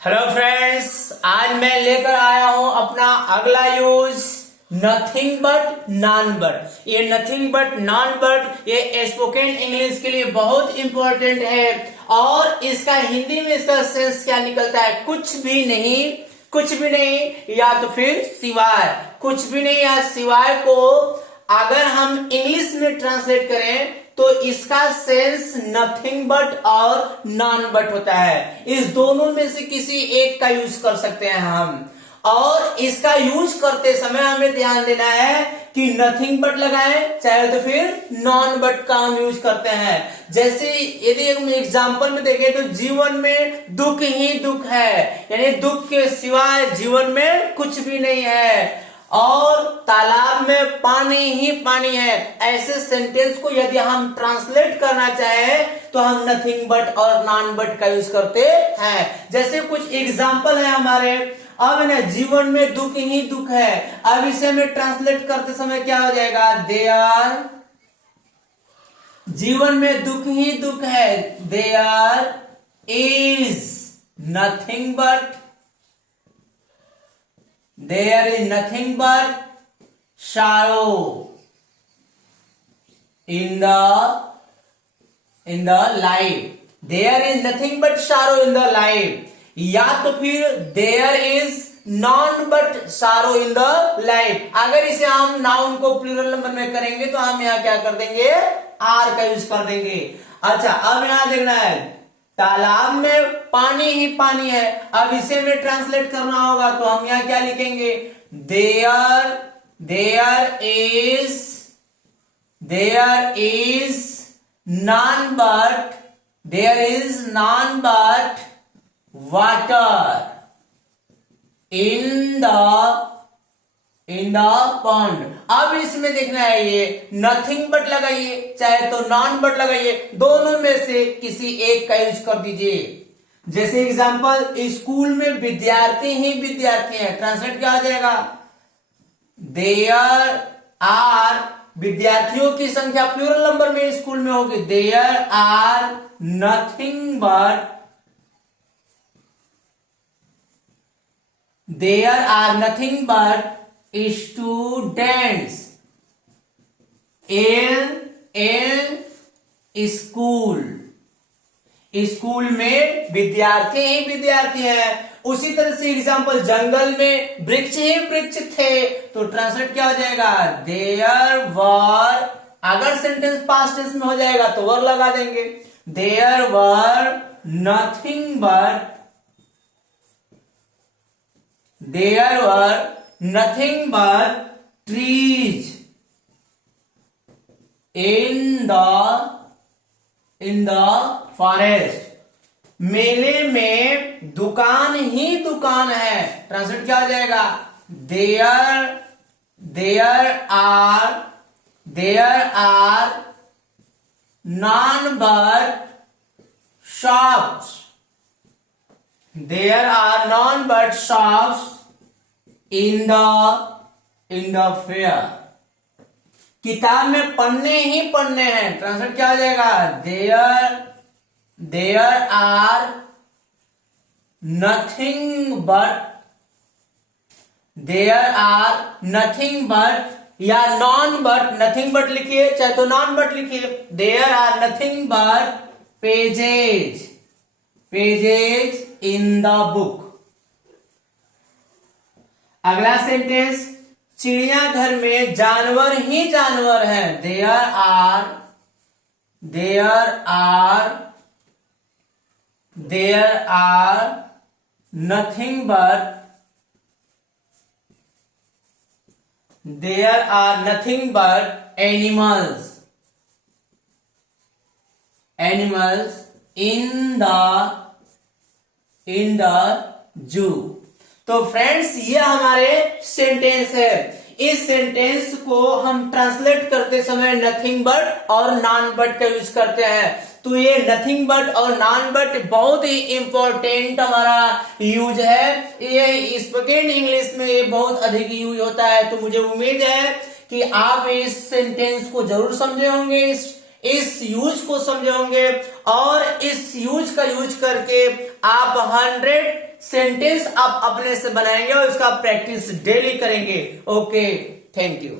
Hello friends, आज मैं लेकर आया हूं अपना अगला use nothing but non but. ये नथिंग बट नॉन बट ये स्पोकन इंग्लिश के लिए बहुत इंपॉर्टेंट है और इसका हिंदी में इसका सेंस क्या निकलता है? कुछ भी नहीं, कुछ भी नहीं या तो फिर सिवाय, कुछ भी नहीं या सिवाय को अगर हम इंग्लिश में ट्रांसलेट करें तो इसका सेंस नथिंग बट और नॉन बट होता है। इस दोनों में से किसी एक का यूज कर सकते हैं हम, और इसका यूज करते समय हमें ध्यान देना है कि नथिंग बट लगाएं चाहे तो फिर नॉन बट का हम यूज करते हैं। जैसे यदि हम एग्जांपल में देखें तो जीवन में दुख ही दुख है, यानी दुख के सिवाय जीवन में कुछ भी नहीं है, और तालाब में पानी ही पानी है। ऐसे सेंटेंस को यदि हम ट्रांसलेट करना चाहे तो हम नथिंग बट और नॉन बट का यूज करते हैं। जैसे कुछ एग्जांपल है हमारे, अब ना जीवन में दुख ही दुख है, अब इसे हमें ट्रांसलेट करते समय क्या हो जाएगा? देयर, जीवन में दुख ही दुख है, there is nothing but, there is nothing but sorrow in the life, there is nothing but sorrow in the life, या तो फिर there is none but sorrow in the life। अगर इसे हम नाउन को प्लूरल नंबर में करेंगे तो हम यहाँ क्या कर देंगे? आर का यूज कर देंगे। अच्छा, अब यहां देखना है तालाब में पानी ही पानी है, अब इसे में ट्रांसलेट करना होगा तो हम यहां क्या लिखेंगे? There is none but water in the pond. अब इसमें देखना है ये नथिंग बट लगाइए चाहे तो नॉन बट लगाइए, दोनों में से किसी एक का यूज कर दीजिए। जैसे एग्जांपल, स्कूल में विद्यार्थी ही विद्यार्थी हैं, ट्रांसलेट क्या हो जाएगा? देयर आर, विद्यार्थियों की संख्या प्लूरल नंबर में स्कूल में होगी, there are nothing but, there are nothing but students in school. School में विद्यार्थी ही विद्यार्थी हैं। उसी तरह से एग्जांपल, जंगल में वृक्ष ही वृक्ष थे तो ट्रांसलेट क्या हो जाएगा? देयर वर, अगर सेंटेंस पास्ट टेंस में हो जाएगा तो वर लगा देंगे, there were nothing but, there were nothing but trees in the forest। मेले में दुकान ही दुकान है, ट्रांसलेट क्या हो जाएगा? There are none but shops, there are none but shops in the fair. किताब में पन्ने ही पन्ने हैं, ट्रांसलेट क्या हो जाएगा? There are nothing but, there are nothing but या नॉन बट, नथिंग बट लिखिए चाहे तो नॉन बट लिखिए, there are nothing but pages in the book. अगला सेंटेंस, चिड़ियाघर में जानवर ही जानवर है, there are nothing but, there are nothing but animals in the zoo. तो फ्रेंड्स, ये हमारे सेंटेंस है। इस सेंटेंस को हम ट्रांसलेट करते समय नथिंग बट और नॉन बट का यूज करते हैं। तो ये नथिंग बट और नॉन बट बहुत ही इंपॉर्टेंट हमारा यूज है। ये स्पोकन इंग्लिश में ये बहुत अधिक यूज होता है। तो मुझे उम्मीद है कि आप इस सेंटेंस को जरूर समझे होंगे, इस इस यूज को समझे होंगे और इस यूज का यूज करके आप 100 सेंटेंस आप अपने से बनाएंगे और इसका प्रैक्टिस डेली करेंगे। Okay, thank you.